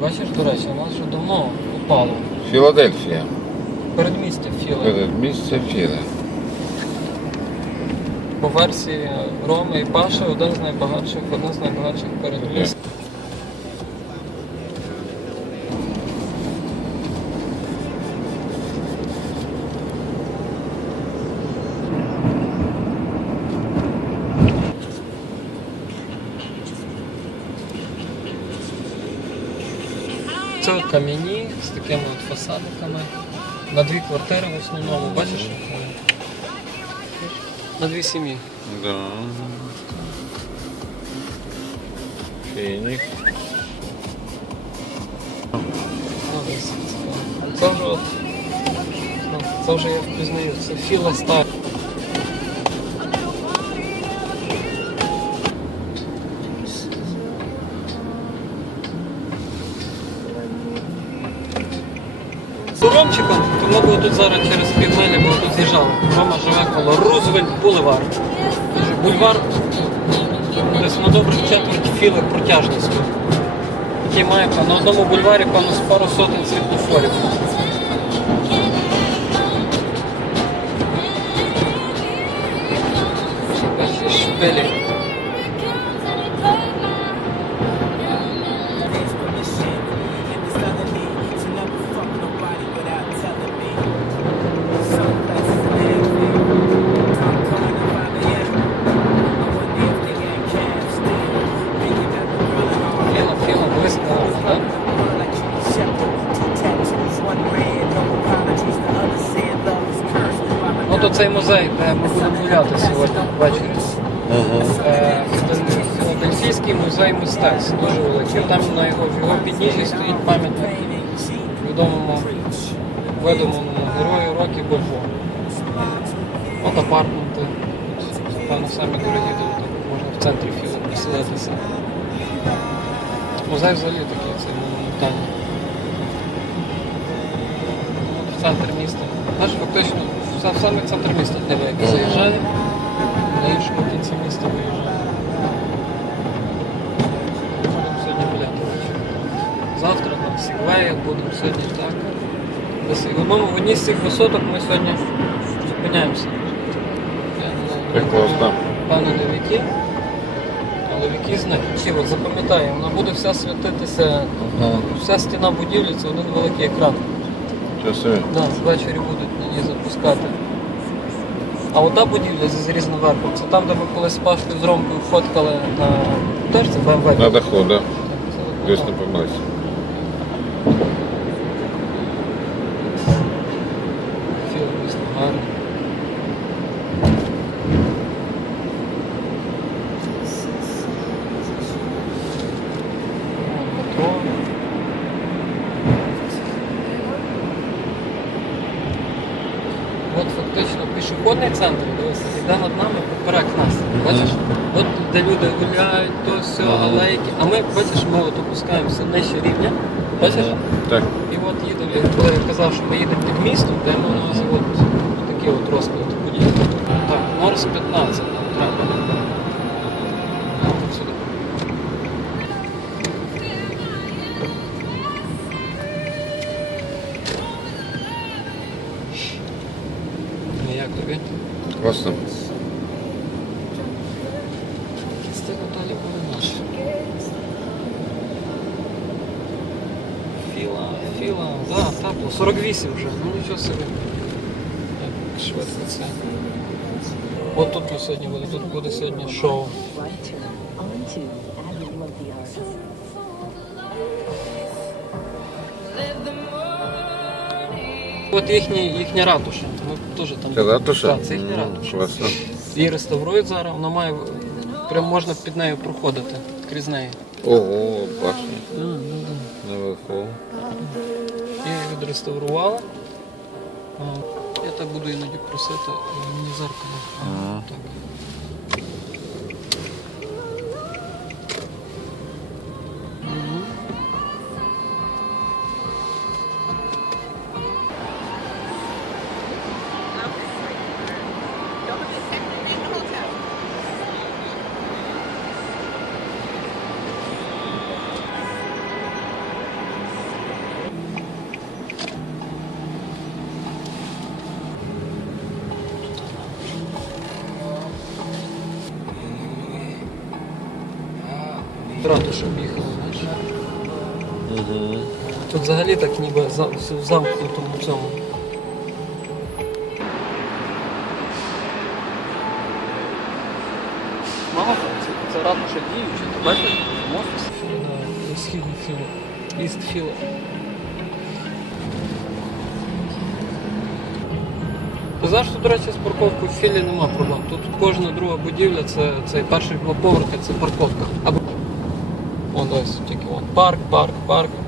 Бачиш, до речі, у нас вже давно упало. Філадельфія. Передмістя Філи. Передмістя Філи. По версії Роми і Паши один з найбагатших, одне з найбагатших передміст. От кам'яні з такими от фасадиками. На дві квартири в основному, бачиш? На дві сім'ї. Да. От, ну, це вже я впізнаю, це Філа Стар. З Ромчиком, то ми тут зараз через півмилі бо тут з'їжджали. Рома живе коло Рузвельт Бульвар. Бульвар десь на добрих четверть філи протяжністю який має на одному бульварі певно з пару сотень світлофорів. Шпилі. От оцей музей, де ми будемо гуляти сьогодні ввечері. Е, Філадельфійський музей мистецтв, дуже великий. Там на його, в його підніжжі стоїть пам'ятник відомому видуманому герою Рокі Бальбо. От апартменти. Певно, самі дорогі тут можна в центрі Філа поселитися. Музей взагалі такий, це монументальний. В центр міста. Знаєш, фактично сам- в самий центр міста невеликий заїжджає, на іншому кінці міста виїжджає. Будемо сьогодні гуляти. Завтра на Сігвеях будемо сьогодні так. В одному в одній з цих висоток ми сьогодні зупиняємося. Я не- Так класно. Певно, не віки, але віки з них. От запам'ятай, вона буде вся святитися, вся стіна будівлі це один великий екран. Часи. Да, ввечері будуть на запускати. А ота будівля зі зрізаним верхом, це там, де ми колись з Пашкою з Ромкою фоткали на теж це БМВ. На даху, да. Десь не помилився. Філ дійсно гарний. О, метро. От фактично пішохідний центр, дивись, над нами поперек нас. Бачиш? От де люди гуляють, то все, алейки. А ми, бачиш, ми от опускаємося нижче рівня. Бачиш? Так. І от їдемо, коли я казав, що ми їдемо під містом, де ми у нас от такий от розклад подій. Так, Морс 15 нам треба. Наші. Філа, філа, да, тепло, 48 вже, ну нічого собі. Як швидко це. От тут ми сьогодні буде, тут буде сьогодні шоу. От їхні, їхня ратуша. Ми теж там. Це ратуша? Так, це їхня М, ратуша. Класно. Її реставрують зараз, вона має прям можна під нею проходити крізь неї. Ого, башня. Наверху. Я її відреставрувала. А, Я так буду іноді просити мені зеркало. Ага. Так. Ратушу об'їхали, знаєш. Угу. Тут взагалі так ніби в замкнутому цьому. Мало це, це ратуша діюча, ти бачиш? Мост. Да, східний філо. Іст філо. Ти знаєш, що, до речі, з парковкою в філі нема проблем. Тут кожна друга будівля, це, це перші два поверхи, це парковка. Або... com dois. Tinha que é ir parque, parque, parque.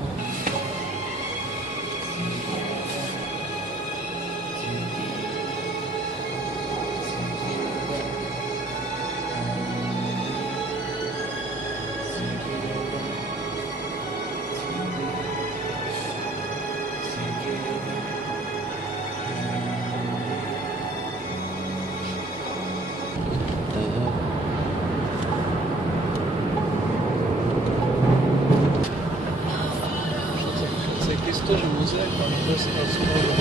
Це якийсь теж